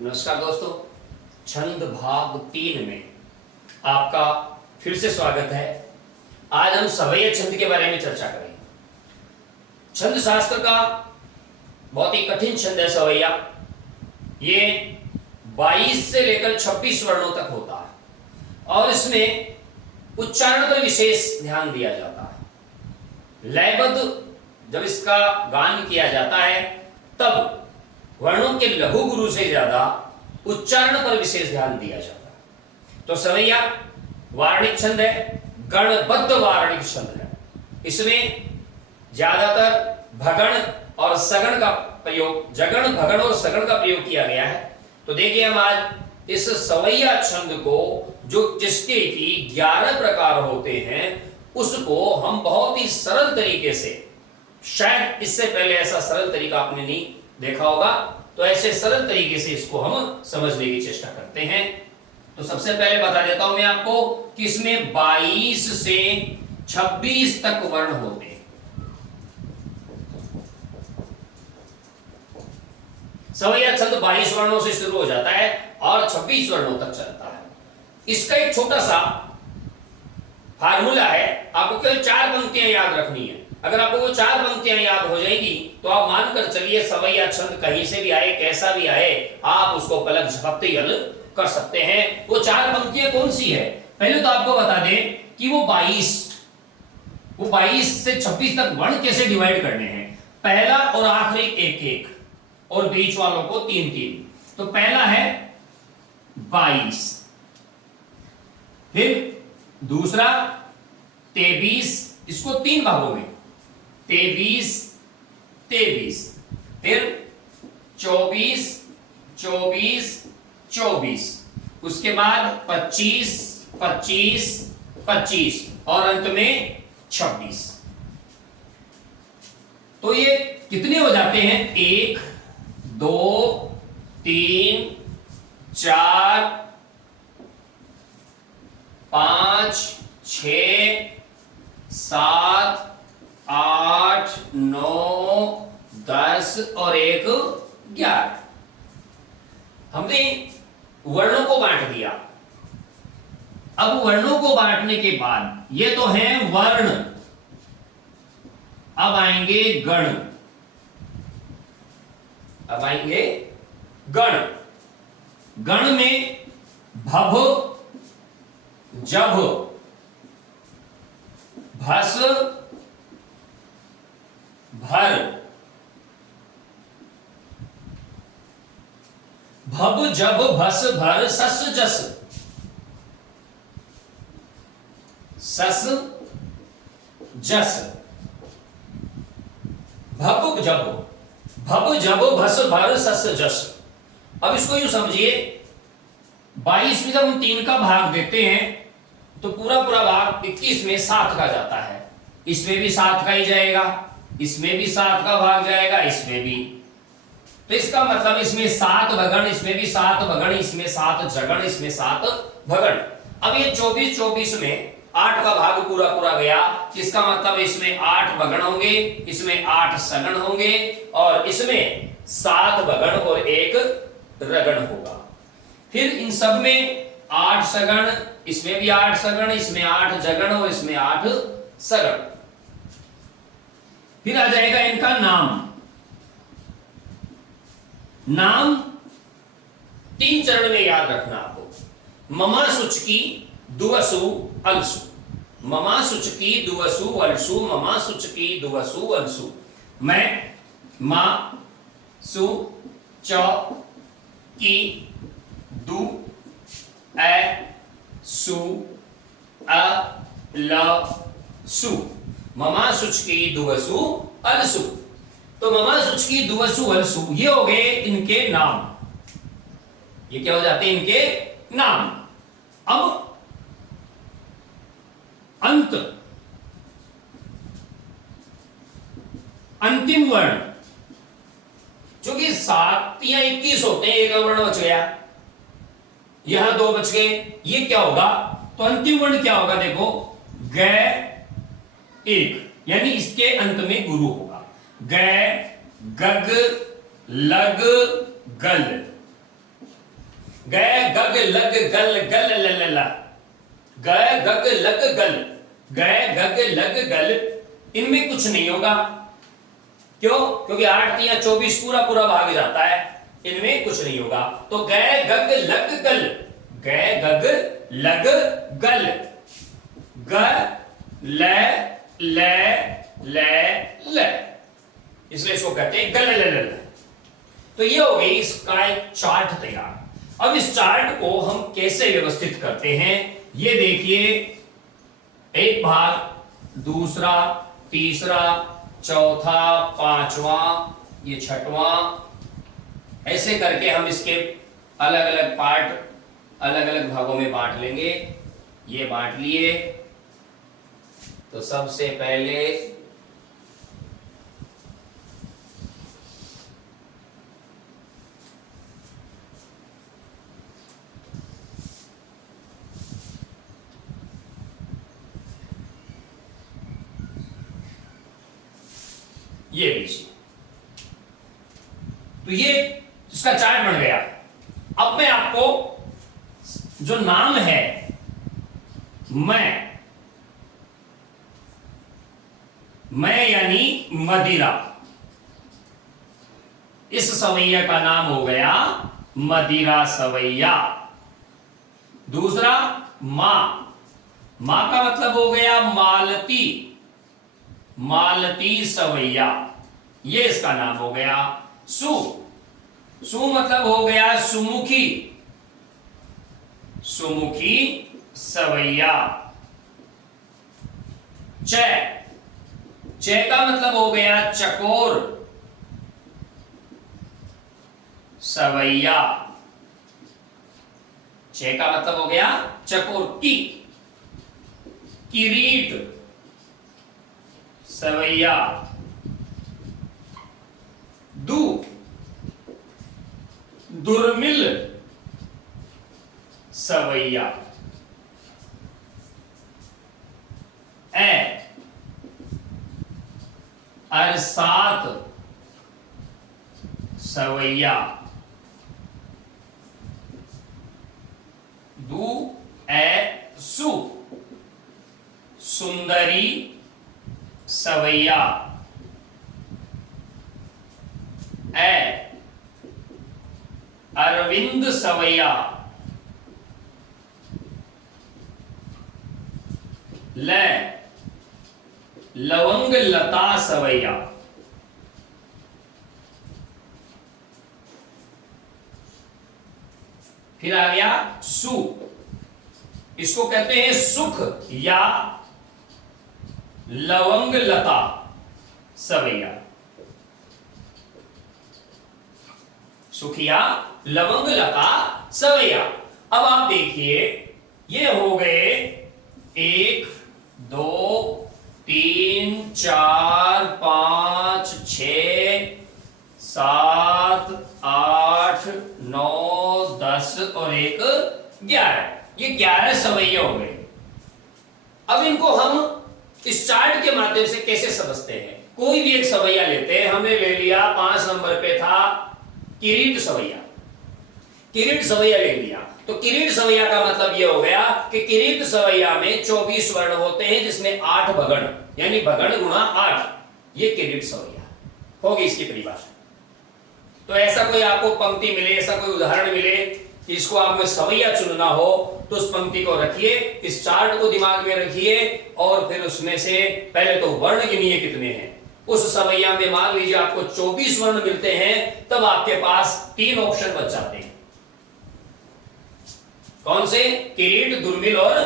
नमस्कार दोस्तों, छंद भाग 3 में आपका फिर से स्वागत है। आज हम सवैया छंद के बारे में चर्चा करेंगे। छंद शास्त्र का बहुत ही कठिन छंद है सवैया। ये 22 से लेकर 26 वर्णों तक होता है और इसमें उच्चारण पर विशेष ध्यान दिया जाता है। लयबद्ध जब इसका गान किया जाता है तब वर्णों के लघु गुरु से ज्यादा उच्चारण पर विशेष ध्यान दिया जाता है। तो सवैया वार्णिक छंद है, गणबद्ध वार्णिक छंद है। इसमें ज्यादातर भगण और सगण का प्रयोग, जगण भगण और सगण का प्रयोग किया गया है। तो देखिए हम आज इस सवैया छंद को जो जिसके की 11 प्रकार होते हैं उसको हम बहुत ही सरल तरीके से, शायद इससे पहले ऐसा सरल तरीका आपने नहीं देखा होगा, तो ऐसे सरल तरीके से इसको हम समझने की चेष्टा करते हैं। तो सबसे पहले बता देता हूं मैं आपको कि इसमें 22 से 26 तक वर्ण होते हैं। सवैया छंद 22 वर्णों से शुरू हो जाता है और 26 वर्णों तक चलता है। इसका एक छोटा सा फार्मूला है, आपको केवल 4 पंक्तियां याद रखनी है। अगर आपको वो 4 पंक्तियां याद हो जाएगी तो आप मानकर चलिए सवैया छंद कहीं से भी आए, कैसा भी आए, आप उसको पलक झपकते ही हल कर सकते हैं। वो 4 पंक्तियां कौन सी है? पहले तो आपको बता दें कि वो 22 से 26 तक वर्ण कैसे डिवाइड करने हैं। पहला और आखिरी 1-1 और बीच वालों को 3-3। तो पहला है 22, फिर दूसरा 23, इसको 3 भागों में 23, फिर 24, उसके बाद 25 और अंत में 26। तो ये कितने हो जाते हैं? 1, 2, 3, 4, 5, 6, 7, 8, 9, 10 और 1 11। हमने वर्णों को बांट दिया। अब वर्णों को बांटने के बाद ये तो हैं वर्ण, अब आएंगे गण। गण में भभ, जभ, भस, भर, भब, जब, भस, भर, सस, जस, भब, जब, भस, भर, सस, जस। अब इसको यूं समझिए, 22 में जब हम 3 का भाग देते हैं तो पूरा भाग 21 में 7 का जाता है। इसमें भी 7 का ही जाएगा, इसमें भी 7 का भाग जाएगा, इसमें भी। तो इसका मतलब इसमें 7 भगण, इसमें भी 7 भगण, इसमें 7 जगण, इसमें 7 भगण। अब ये 24 में 8 का भाग पूरा गया। इसका मतलब इसमें 8 भगण होंगे, इसमें 8 सगण होंगे और इसमें 7 भगण और 1 रगण होगा। फिर इन सब में 8 सगण, इसमें भी 8 सगण, इसमें 8 जगण और इसमें 8 सगण। फिर आ जाएगा इनका नाम। नाम 3 चरण में याद रखना आपको। ममा सुचकी दुवसु अलसु, ममा सुचकी दुवसु अलसु, ममा सुचकी दुवसु अलसु। मैं मा सु च की दु ए सु अ ल सु, ममा सुचकी दुवसु अलसु। तो ममा सुचकी दुवसु अलसु ये हो गए इनके नाम। ये क्या हो जाते हैं? इनके नाम। अब अंत, अंतिम वर्ण, क्योंकि 7 या 21 होते हैं, एक वर्ण बच गया, यहां 2 बच गए, ये क्या होगा? तो अंतिम वर्ण क्या होगा? देखो, ग 1, यानी इसके अंत में गुरु होगा। ग, गग, लग, गल। गय गग लग गल गल ल गय गग लग गल, गय गग लग गल, इनमें कुछ नहीं होगा। क्यों? क्योंकि 8 या 24 पूरा पूरा भाग जाता है, इनमें कुछ नहीं होगा। तो गय गग लग गल, गय गग लग गल, ग ल ल ल, इसलिए इसको कहते हैं गल ल ल। तो ये हो गई इसका एक चार्ट तैयार। अब इस चार्ट को हम कैसे व्यवस्थित करते हैं, ये देखिए, एक भाग, दूसरा, तीसरा, चौथा, पांचवा, ये छठवां, ऐसे करके हम इसके अलग अलग पार्ट अलग अलग भागों में बांट लेंगे। ये बांट लिए। तो सबसे पहले ये लीजिए, तो ये इसका चार्ट बन गया। अब मैं आपको जो नाम है मैं यानी मदिरा, इस सवैया का नाम हो गया मदिरा सवैया। दूसरा मां, मां का मतलब हो गया मालती, मालती सवैया, ये इसका नाम हो गया। सु, सु मतलब हो गया सुमुखी, सुमुखी सवैया। च, च का मतलब हो गया चकोर सवैया, च का मतलब हो गया चकोर। की, किरीट सवैया। दू, दुर्मिल सवैया। ए, अरसात सवैया। दू ए सु, सुंदरी सवैया। ए, अरविंद सवैया। ल, लवंग लता सवैया। फिर आ गया सु, इसको कहते हैं सुख या लवंग लता सवैया। सुखिया लवंग लता सवैया। अब आप देखिए, ये हो गए 1 2 3 4 5 6 7 8 9 10 और 1 11, ये 11 सवैया हो गए। अब इनको हम इस चार्ट के माध्यम से कैसे समझते हैं? कोई भी एक सवैया लेते हैं, हमने ले लिया 5 नंबर पे था किरीट सवैया, किरीट सवैया ले लिया। तो किरीट सवैया का मतलब यह हो गया कि किरीट सवैया में 24 वर्ण होते हैं, जिसमें 8 भगण, यानी भगण गुणा 8, ये किरीट सवैया होगी इसकी परिभाषा। तो ऐसा कोई आपको पंक्ति मिले, ऐसा कोई उदाहरण मिले, इसको आपको सवैया चुनना हो, तो उस पंक्ति को रखिए, इस चार्ट को दिमाग में रखिए, और फिर उसमें से पहले तो वर्ण गिनिए कितने हैं। उस सवैया में मान लीजिए आपको 24 वर्ण मिलते हैं, तब आपके पास 3 ऑप्शन बच जाते हैं। कौन से? किरीट, दुर्मिल और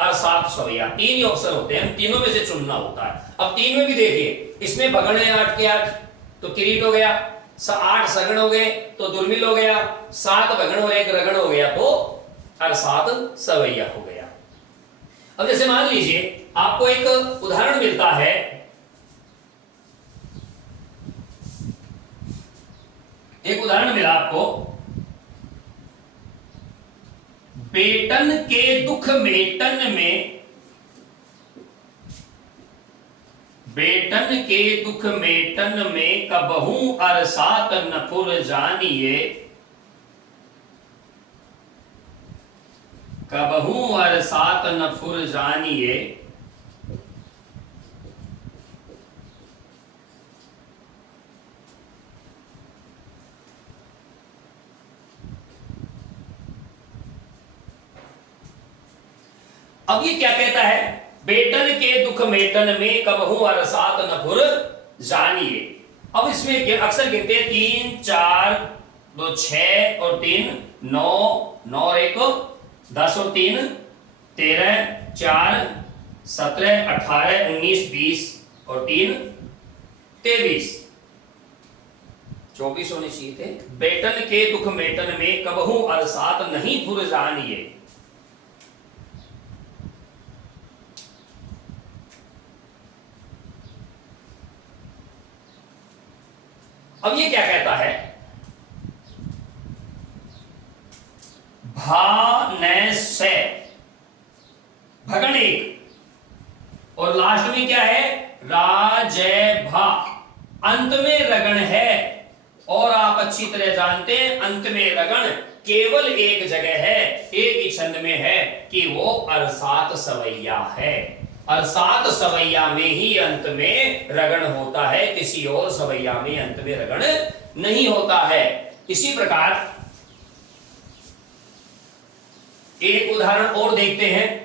अरसात सवैया, 3 ही ऑप्शन होते हैं, तीनों में से चुनना होता है। अब 3 में भी देखिए, इसमें भगण है 8 के 8, तो किरीट हो गया, 8 सगण हो गए तो दुर्मिल हो गया, 7 भगण और 1 रगण हो गया तो अरसात सवैया हो गया। अब जैसे मान लीजिए आपको एक उदाहरण मिलता है, एक उदाहरण मिला आपको, बेटन के दुख मेटन में, बेटन के दुख मेटन में कबहू अरसात नफुर जानिए, कबहू अरसात न फुर जानिए। अब ये क्या कहता है, बेटन के दुख मेटन में कबहू अरसात न फुर जानिए। अब इसमें अक्सर गिनते हैं 3 4 2 6 और 3 9 9 और 1 10 और 3 13 4 17 18 19 20 और 3 23 24 होने चाहिए थे। बेटन के दुख मेटन में कबहू अरसात नहीं फुर जानिए। अब ये क्या कहता है, भा न से भगण एक और लास्ट में क्या है, राजय भा, अंत में रगण है। और आप अच्छी तरह जानते हैं अंत में रगण केवल एक जगह है, एक ही छंद में है कि वो अरसात सवैया है। अरसात सवैया में ही अंत में रगण होता है, किसी और सवैया में अंत में रगण नहीं होता है। इसी प्रकार एक उदाहरण और देखते हैं।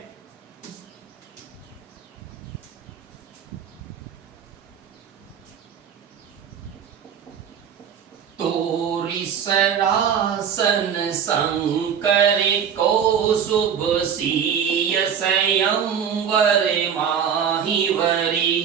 तोरी सरासन शंकर को शुभ सीय संयंवर माहिवरी।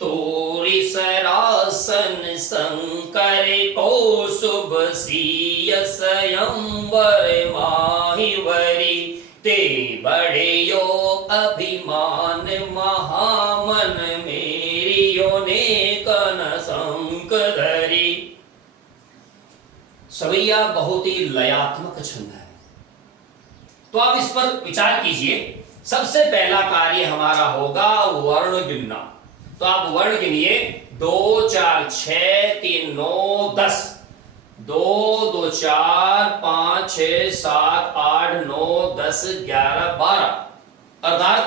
तोरी सरासन शंकर को शुभ सीय संयंवर माहिवरी। ते बड़े यो अभिमान महामन मेरियो ने कन संक धरी। सवैया बहुत ही लयात्मक छंद है, तो आप इस पर विचार कीजिए। सबसे पहला कार्य हमारा होगा वर्ण गिनना। तो आप वर्ण गिनिए, 2 4 6 3 9 10, 2 2 4 5 6 7 8 9 10 11 12, अर्थात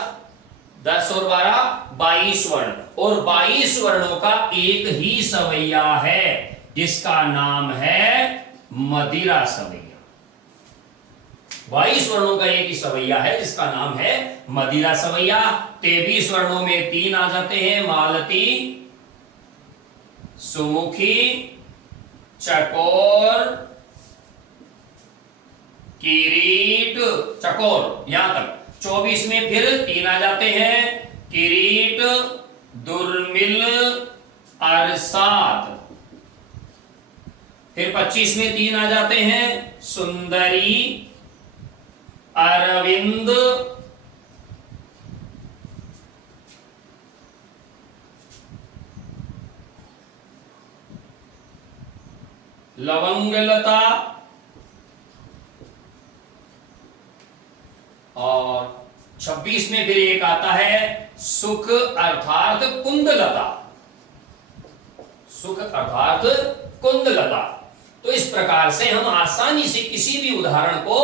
10 और 12 22 वर्ण। और 22 वर्णों का एक ही सवैया है जिसका नाम है मदिरा सवैया। 22 वर्णों का एक ही सवैया है जिसका नाम है मदिरा सवैया। 23 वर्णों में 3 आ जाते हैं, मालती, सुमुखी, चकोर, किरीट, चकोर, यहां तक। 24 में फिर 3 आ जाते हैं, किरीट, दुर्मिल, अरसात। फिर 25 में 3 आ जाते हैं, सुंदरी, अरविंद, लवंगलता और 26 में फिर एक आता है सुख अर्थात कुंदलता। सुख अर्थात कुंदलता। तो इस प्रकार से हम आसानी से किसी भी उदाहरण को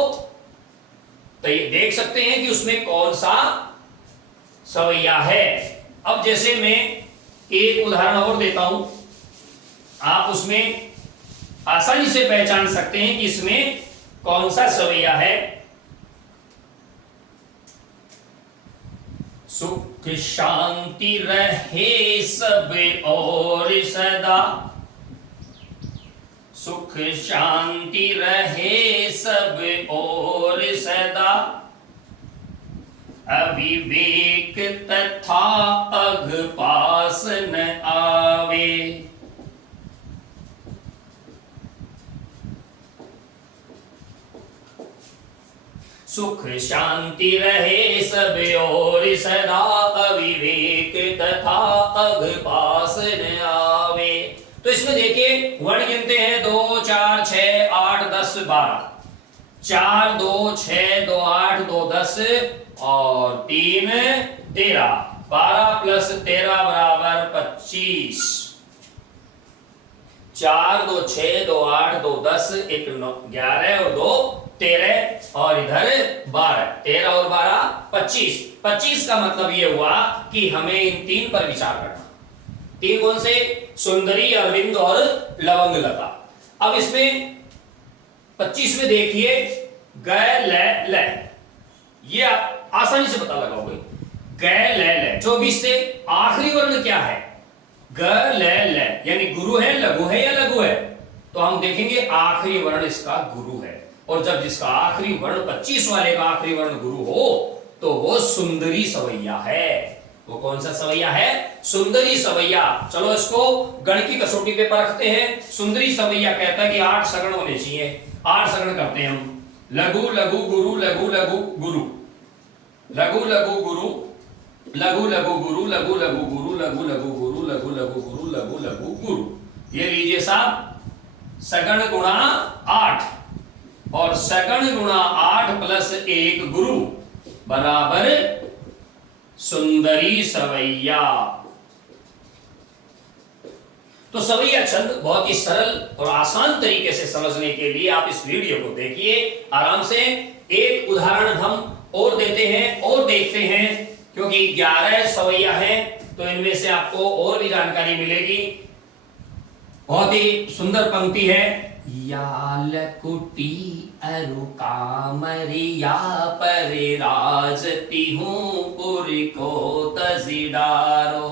देख सकते हैं कि उसमें कौन सा सवैया है। अब जैसे मैं एक उदाहरण और देता हूं, आप उसमें आसानी से पहचान सकते हैं कि इसमें कौन सा सवैया है। सुख शांति रहे सब और सदा, सुख शांति रहे सब और सदा, अविवेक तथा अघ पास न आवे। सुख शांति रहे सब और सदा, अविवेक तथा अघ पास न आवे। तो इसमें देखिए वर्ण गिनते हैं 2 4 6 8 10 12, 4 2 6 2 8 2 10 और 3 13, 12 + 13 = 25। 4 2 6 2 8 2 10 1 9 11 और 2 13 और इधर 12, 13 और 12 25। 25 का मतलब ये हुआ कि हमें इन तीन पर विचार करना। तीन कौन से? सुंदरी, अरविंद और लवंग लता। अब इसमें 25 में देखिए ग ल ल, ये आप आसानी से पता लगाओगे। ग ल ल। 24 से आखिरी वर्ण क्या है? ग ल ल, यानी गुरु है, लघु है या लघु है? तो हम देखेंगे आखिरी वर्ण इसका गुरु है, और जब जिसका आखिरी वर्ण 25 वाले का आखिरी वर्ण गुरु हो तो वो सुंदरी सवैया है। वो कौन सा सवैया है? सुंदरी सवैया। चलो इसको गण की कसौटी पे परखते हैं। सुंदरी सवैया कहता है कि 8 सगण होने चाहिए। 8 सगण करते हैं हम। लघु लघु गुरु, लघु लघु गुरु, लघु लघु गुरु, लघु लघु गुरु, लघु लघु गुरु, लघु लघु गुरु, लघु लघु गुरु, लघु लघु गुरु। ये लीजिए साहब, सगण गुणा 8 और सगण गुणा 8 प्लस 1 गुरु बराबर सुंदरी सवैया। तो सवैया छंद बहुत ही सरल और आसान तरीके से समझने के लिए आप इस वीडियो को देखिए आराम से। एक उदाहरण हम और देते हैं और देखते हैं, क्योंकि 11 सवैया हैं तो इनमें से आपको और भी जानकारी मिलेगी। बहुत ही सुंदर पंक्ति है। यालकुटी अरु कामरिया परिराजती हूँ पुरी को तजिडारो,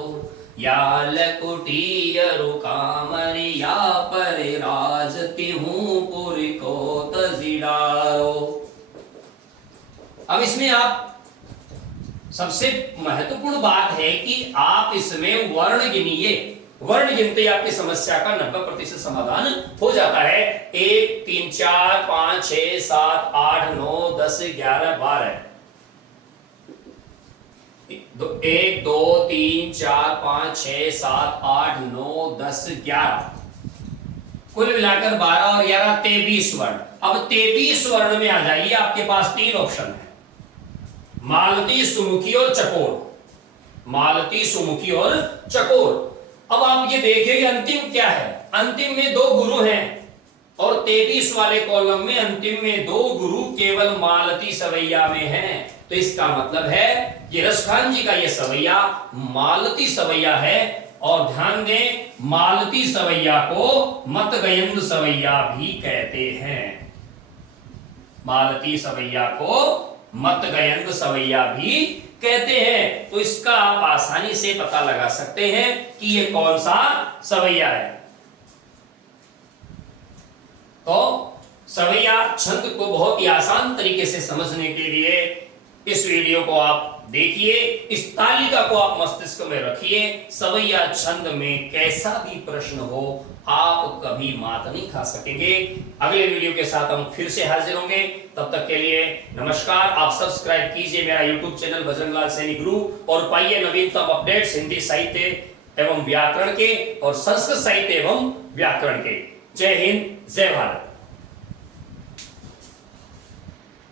यालकुटी अरु कामरिया परिराजती हूँ पुरी को तजिडारो। अब इसमें आप सबसे महत्वपूर्ण बात है कि आप इसमें वर्ण गिनिए। वर्ण गिनते आपकी समस्या का 90% समाधान हो जाता है। 1 3 4 5 6 7 8 9 10 11 12। 1 2 3 4 5 6 7 8 9 10 11, कुल मिलाकर 12 और 11 23 वर्ण। अब 23 वर्ण में आ जाइए। आपके पास 3 ऑप्शन है, मालती, सुमुखी और चकोर। मालती, सुमुखी और चकोर। अब आप ये देखिए कि अंतिम क्या है। अंतिम में 2 गुरु हैं और 23 वाले कॉलम में अंतिम में 2 गुरु केवल मालती सवैया में हैं। तो इसका मतलब है ये रसखान जी का ये सवैया मालती सवैया है। और ध्यान दें, मालती सवैया को मतगयंद सवैया भी कहते हैं। मालती सवैया को मतगयंद सवैया भी कहते हैं। तो इसका आप आसानी से पता लगा सकते हैं कि ये कौन सा सवैया है। तो सवैया छंद को बहुत ही आसान तरीके से समझने के लिए इस वीडियो को आप देखिए। इस तालिका को आप मस्तिष्क में रखिए। सवैया छंद में कैसा भी प्रश्न हो आप कभी मात नहीं खा सकेंगे। अगले वीडियो के साथ हम फिर से हाजिर होंगे। तब तक के लिए नमस्कार। आप सब्सक्राइब कीजिए मेरा यूट्यूब चैनल बजरंगलाल सैनी गुरु और पाइए नवीनतम अपडेट्स हिंदी साहित्य एवं व्याकरण के और संस्कृत साहित्य एवं व्याकरण के। जय हिंद, जय भारत।